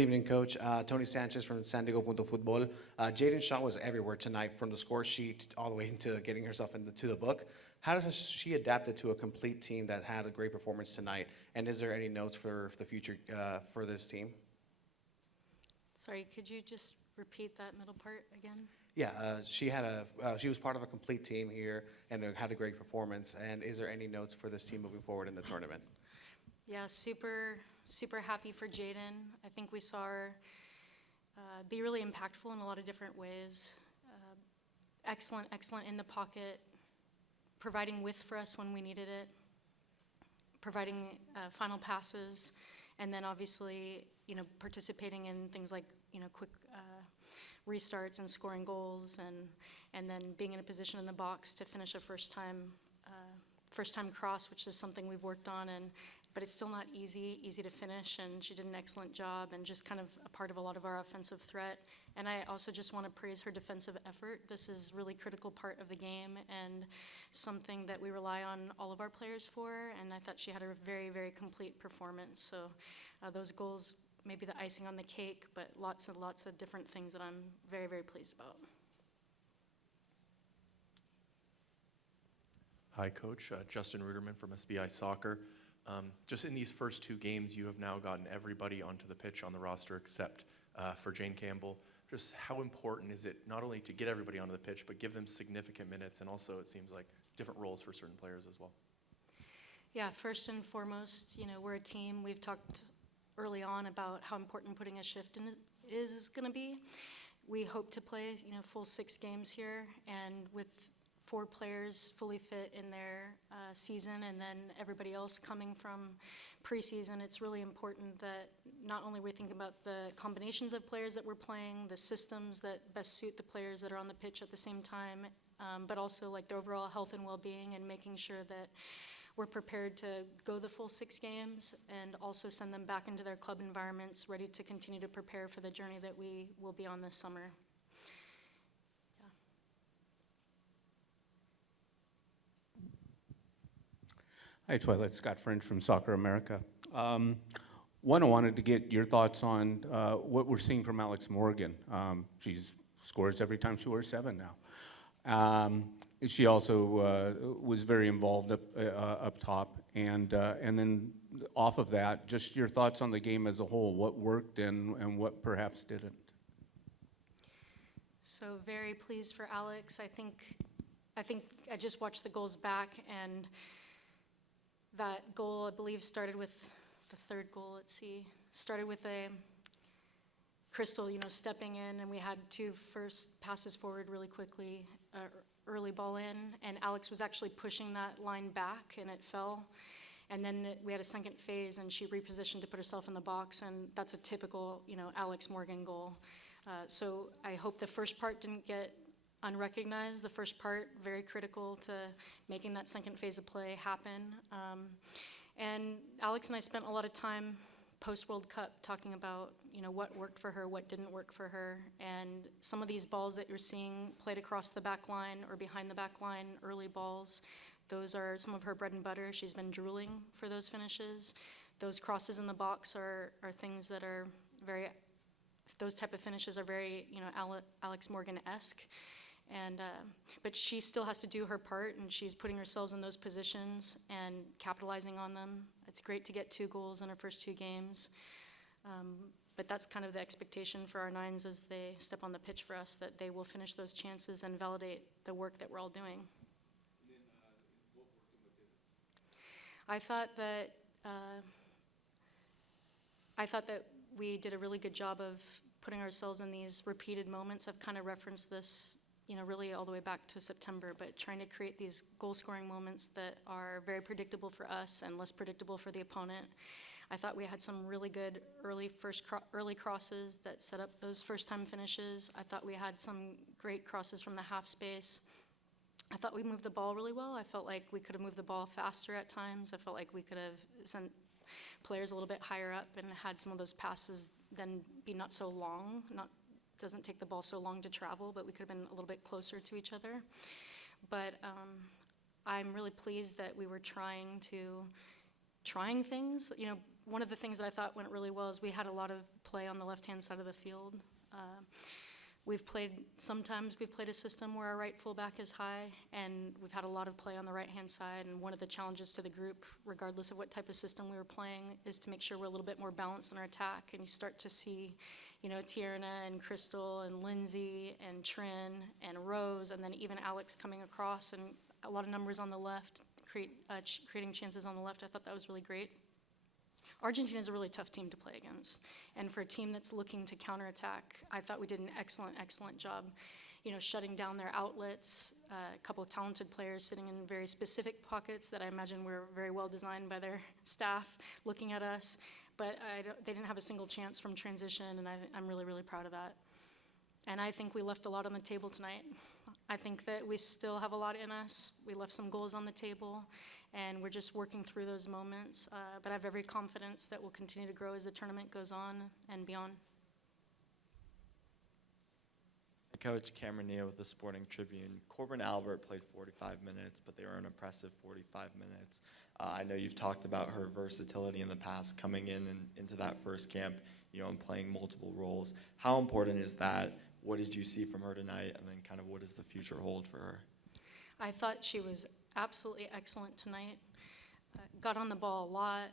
Good evening, Coach. Tony Sanchez from San Diego Punto Football. Jaden's shot was everywhere tonight, from the score sheet all the way into getting herself into the book. How has she adapted to a complete team that had a great performance tonight? And is there any notes for the future for this team? Sorry, could you just repeat that middle part again? Yeah, she was part of a complete team here and had a great performance. And is there any notes for this team moving forward in the tournament? Yeah, super happy for Jaden. I think we saw her be really impactful in a lot of different ways. Excellent in the pocket, providing width for us when we needed it, providing final passes, and then obviously, participating in things like, quick restarts and scoring goals, and then being in a position in the box to finish a first time cross, which is something we've worked on, but it's still not easy to finish, and she did an excellent job and just kind of a part of a lot of our offensive threat. And I also just want to praise her defensive effort. This is a really critical part of the game and something that we rely on all of our players for, and I thought she had a very complete performance. So those goals, maybe the icing on the cake, but lots of different things that I'm very pleased about. Hi, Coach. Justin Ruderman from SBI Soccer. Just in these first two games, you have now gotten everybody onto the pitch on the roster except for Jane Campbell. Just how important is it not only to get everybody onto the pitch, but give them significant minutes, and also it seems like different roles for certain players as well? Yeah, first and foremost, we're a team. We've talked early on about how important putting a shift in is going to be. We hope to play, full 6 games here, and with 4 players fully fit in their season, and then everybody else coming from preseason, it's really important that not only we think about the combinations of players that we're playing, the systems that best suit the players that are on the pitch at the same time, but also like the overall health and well-being, and making sure that we're prepared to go the full 6 games and also send them back into their club environments, ready to continue to prepare for the journey that we will be on this summer. Hi, Twila. It's Scott French from Soccer America. I wanted to get your thoughts on what we're seeing from Alex Morgan. She scores every time she wears 7 now. She also was very involved up top, and then off of that, just your thoughts on the game as a whole. What worked and what perhaps didn't? So very pleased for Alex. I think I just watched the goals back, and that goal, I believe, started with the third goal, started with a Crystal, stepping in, and we had 2 first passes forward really quickly, early ball in, and Alex was actually pushing that line back, and it fell. And then we had a second phase, and she repositioned to put herself in the box, and that's a typical, Alex Morgan goal. So I hope the first part didn't get unrecognized. The first part, very critical to making that second phase of play happen. And Alex and I spent a lot of time post-World Cup talking about, what worked for her, what didn't work for her. And some of these balls that you're seeing played across the back line or behind the back line, early balls, those are some of her bread and butter. She's been drooling for those finishes. Those crosses in the box are things that are those type of finishes are very, Alex Morgan-esque. And but she still has to do her part, and she's putting herself in those positions and capitalizing on them. It's great to get 2 goals in her first 2 games, but that's kind of the expectation for our 9s as they step on the pitch for us, that they will finish those chances and validate the work that we're all doing. And then, what worked and what didn't? I thought that we did a really good job of putting ourselves in these repeated moments. I've kind of referenced this, really all the way back to September, but trying to create these goal-scoring moments that are very predictable for us and less predictable for the opponent. I thought we had some really good early crosses that set up those first-time finishes. I thought we had some great crosses from the half space. I thought we moved the ball really well. I felt like we could have moved the ball faster at times. I felt like we could have sent players a little bit higher up and had some of those passes then be not so long, doesn't take the ball so long to travel, but we could have been a little bit closer to each other. But I'm really pleased that we were trying things. one of the things that I thought went really well is we had a lot of play on the left-hand side of the field. Sometimes we've played a system where our right fullback is high, and we've had a lot of play on the right-hand side, and one of the challenges to the group, regardless of what type of system we were playing, is to make sure we're a little bit more balanced in our attack, and you start to see, Tierna and Crystal and Lindsay and Trin and Rose, and then even Alex coming across, and a lot of numbers on the left, creating chances on the left. I thought that was really great. Argentina is a really tough team to play against. And for a team that's looking to counterattack, I thought we did an excellent job, shutting down their outlets, a couple of talented players sitting in very specific pockets that I imagine were very well designed by their staff looking at us. But they didn't have a single chance from transition, and I'm really, really proud of that. And I think we left a lot on the table tonight. I think that we still have a lot in us. We left some goals on the table, and we're just working through those moments. But I have every confidence that we'll continue to grow as the tournament goes on and beyond. Coach Cameron Neal with the Sporting Tribune. Corbin Albert played 45 minutes, but they were an impressive 45 minutes. I know you've talked about her versatility in the past, coming in and into that first camp, and playing multiple roles. How important is that? What did you see from her tonight, and then kind of what does the future hold for her? I thought she was absolutely excellent tonight. Got on the ball a lot,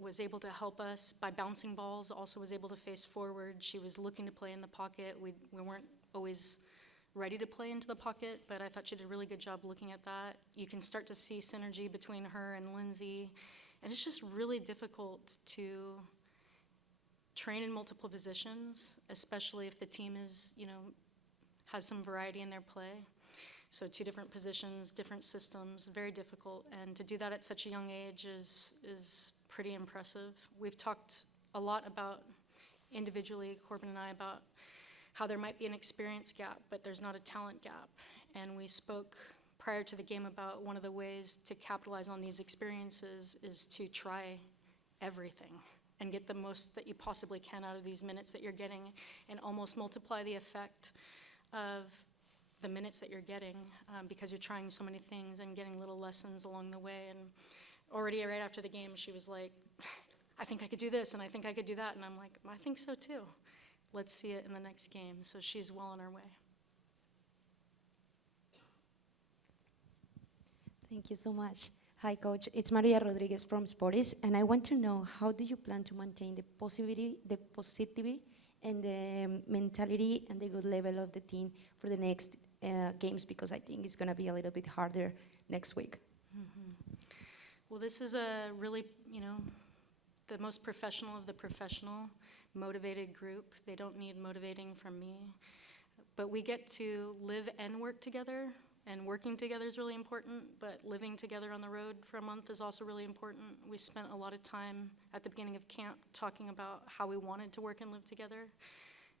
was able to help us by bouncing balls, also was able to face forward. She was looking to play in the pocket. We weren't always ready to play into the pocket, but I thought she did a really good job looking at that. You can start to see synergy between her and Lindsay, and it's just really difficult to train in multiple positions, especially if the team is, has some variety in their play. So 2 different positions, different systems, very difficult. And to do that at such a young age is pretty impressive. We've talked a lot about, individually, Corbin and I, about how there might be an experience gap, but there's not a talent gap. And we spoke prior to the game about one of the ways to capitalize on these experiences is to try everything and get the most that you possibly can out of these minutes that you're getting, and almost multiply the effect of the minutes that you're getting, because you're trying so many things and getting little lessons along the way. And already right after the game, she was like, I think I could do this, and I think I could do that. And I'm like, I think so too. Let's see it in the next game. So she's well on her way. Thank you so much. Hi, Coach. It's Maria Rodriguez from Sportis, and I want to know, how do you plan to maintain the positivity, and the mentality and the good level of the team for the next games? Because I think it's going to be a little bit harder next week. Mm-hmm. Well, this is a really, the most professional of the professional, motivated group. They don't need motivating from me. But we get to live and work together. And working together is really important, but living together on the road for a month is also really important. We spent a lot of time at the beginning of camp talking about how we wanted to work and live together.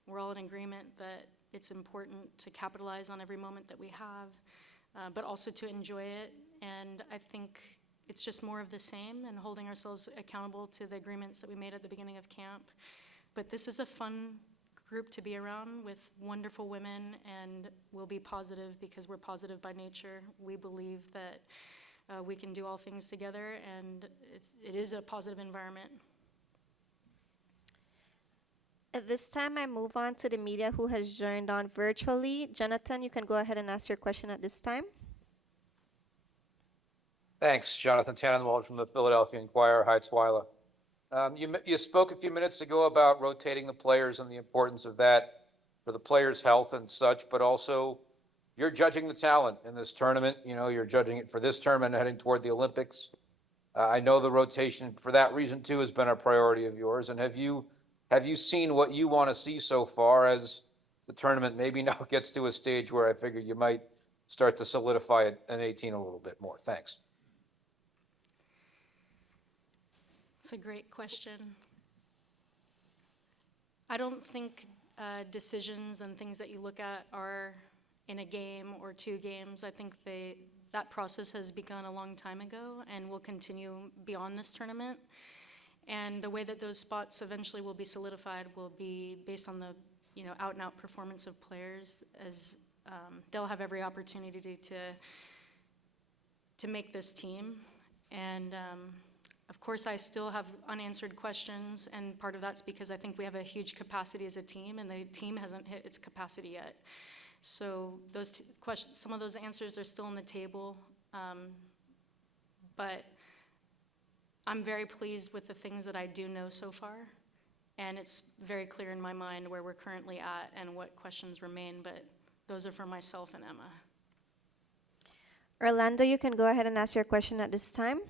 We're all in agreement that it's important to capitalize on every moment that we have, but also to enjoy it. And I think it's just more of the same, and holding ourselves accountable to the agreements that we made at the beginning of camp. But this is a fun group to be around with wonderful women, and we'll be positive because we're positive by nature. We believe that we can do all things together, and it is a positive environment. At this time, I move on to the media who has joined on virtually. Jonathan, you can go ahead and ask your question at this time. Thanks, Jonathan Tannenwald from the Philadelphia Inquirer. Hi, Twila. You spoke a few minutes ago about rotating the players and the importance of that for the players' health and such, but also you're judging the talent in this tournament. You're judging it for this tournament heading toward the Olympics. I know the rotation for that reason too has been a priority of yours. And have you seen what you want to see so far as the tournament maybe now gets to a stage where I figure you might start to solidify it in 18 a little bit more? Thanks. It's a great question. I don't think decisions and things that you look at are in a game or 2 games. I think that process has begun a long time ago and will continue beyond this tournament. And the way that those spots eventually will be solidified will be based on the out-and-out performance of players, as they'll have every opportunity to make this team. And Of course, I still have unanswered questions, and part of that's because I think we have a huge capacity as a team, and the team hasn't hit its capacity yet. So those questions, some of those answers are still on the table, but I'm very pleased with the things that I do know so far, and it's very clear in my mind where we're currently at and what questions remain, but those are for myself and Emma. Orlando, you can go ahead and ask your question at this time.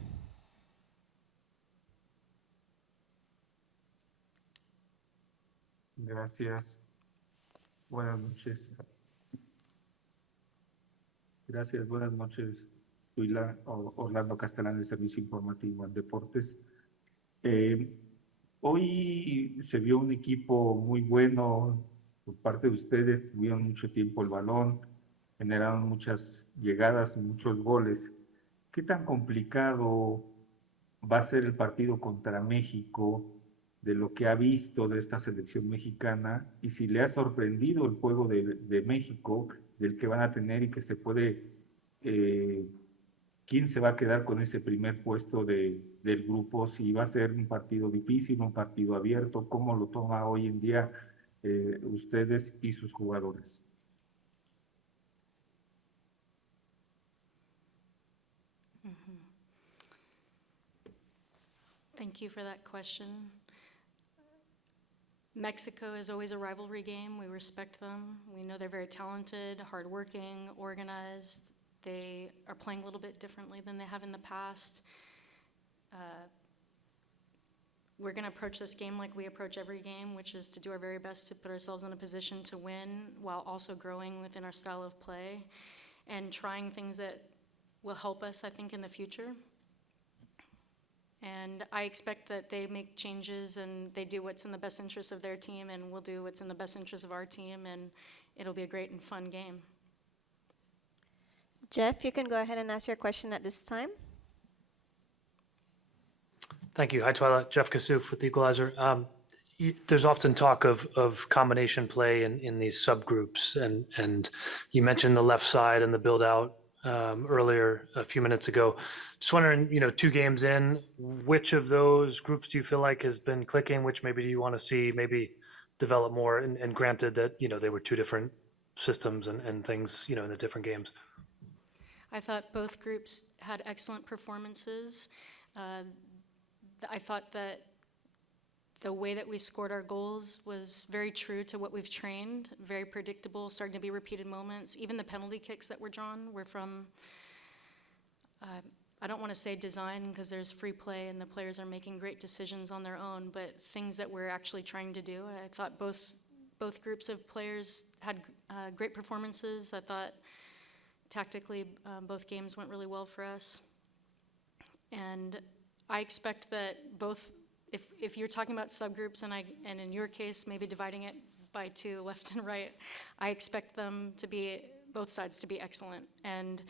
Gracias. Buenas noches. Gracias, buenas noches. Twila, Orlando Castellán, de Servicio Informativo en Deportes. Hoy se vio un equipo muy bueno por parte de ustedes, tuvieron mucho tiempo el balón, generaron muchas llegadas y muchos goles. ¿Qué tan complicado va a ser el partido contra México, de lo que ha visto de esta selección mexicana, y si le ha sorprendido el juego de México, del que van a tener y que se puede, quién se va a quedar con ese primer puesto del grupo, si va a ser un partido difícil, un partido abierto, cómo lo toma hoy en día ustedes y sus jugadores? Thank you for that question. Mexico is always a rivalry game. We respect them. We know they're very talented, hardworking, organized. They are playing a little bit differently than they have in the past. We're going to approach this game like we approach every game, which is to do our very best to put ourselves in a position to win while also growing within our style of play and trying things that will help us, I think, in the future. And I expect that they make changes and they do what's in the best interest of their team, and we'll do what's in the best interest of our team, and it'll be a great and fun game. Jeff, you can go ahead and ask your question at this time. Thank you. Hi, Twila. Jeff Kassouf with the Equalizer. There's often talk of combination play in these subgroups, and you mentioned the left side and the build out earlier a few minutes ago. Just wondering, 2 games in, which of those groups do you feel like has been clicking? Which maybe do you want to see maybe develop more? And granted that, they were 2 different systems and things, in the different games. I thought both groups had excellent performances. I thought that the way that we scored our goals was very true to what we've trained, very predictable, starting to be repeated moments. Even the penalty kicks that were drawn were from, I don't want to say design because there's free play and the players are making great decisions on their own, but things that we're actually trying to do. I thought both groups of players had great performances. I thought tactically both games went really well for us. And I expect that both, if you're talking about subgroups and in your case, maybe dividing it by 2, left and right, I expect them to be, both sides to be excellent. And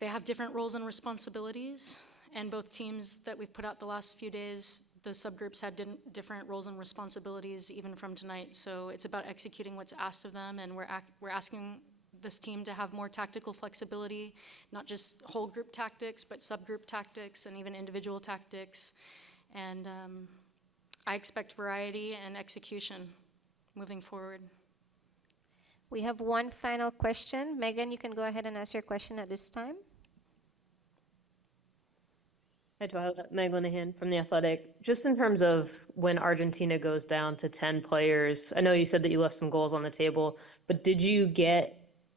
they have different roles and responsibilities, and both teams that we've put out the last few days, those subgroups had different roles and responsibilities even from tonight. So it's about executing what's asked of them, and we're asking this team to have more tactical flexibility, not just whole group tactics, but subgroup tactics and even individual tactics. And I expect variety and execution moving forward. We have one final question. Megan, you can go ahead and ask your question at this time. Hi, Twila. Meg Linehan from The Athletic. Just in terms of when Argentina goes down to 10 players, I know you said that you left some goals on the table, but did you get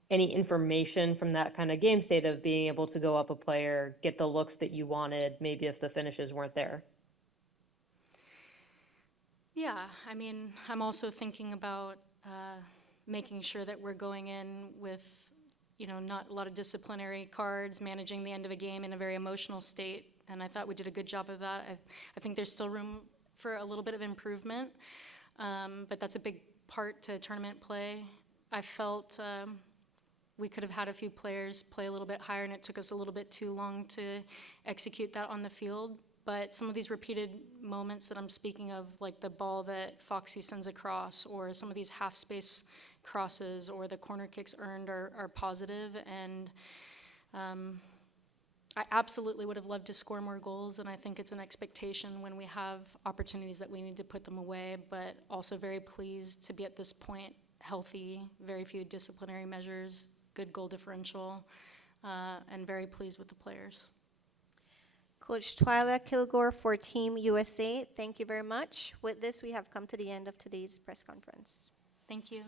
any information from that kind of game state of being able to go up a player, get the looks that you wanted, maybe if the finishes weren't there? Yeah, I mean, I'm also thinking about making sure that we're going in with, not a lot of disciplinary cards, managing the end of a game in a very emotional state, and I thought we did a good job of that. I think there's still room for a little bit of improvement, but that's a big part to tournament play. I felt we could have had a few players play a little bit higher, and it took us a little bit too long to execute that on the field. But some of these repeated moments that I'm speaking of, like the ball that Foxy sends across, or some of these half-space crosses, or the corner kicks earned are positive. And I absolutely would have loved to score more goals, and I think it's an expectation when we have opportunities that we need to put them away, but also very pleased to be at this point healthy, very few disciplinary measures, good goal differential, and very pleased with the players. Coach Twila Kilgore for Team USA, thank you very much. With this, we have come to the end of today's press conference. Thank you.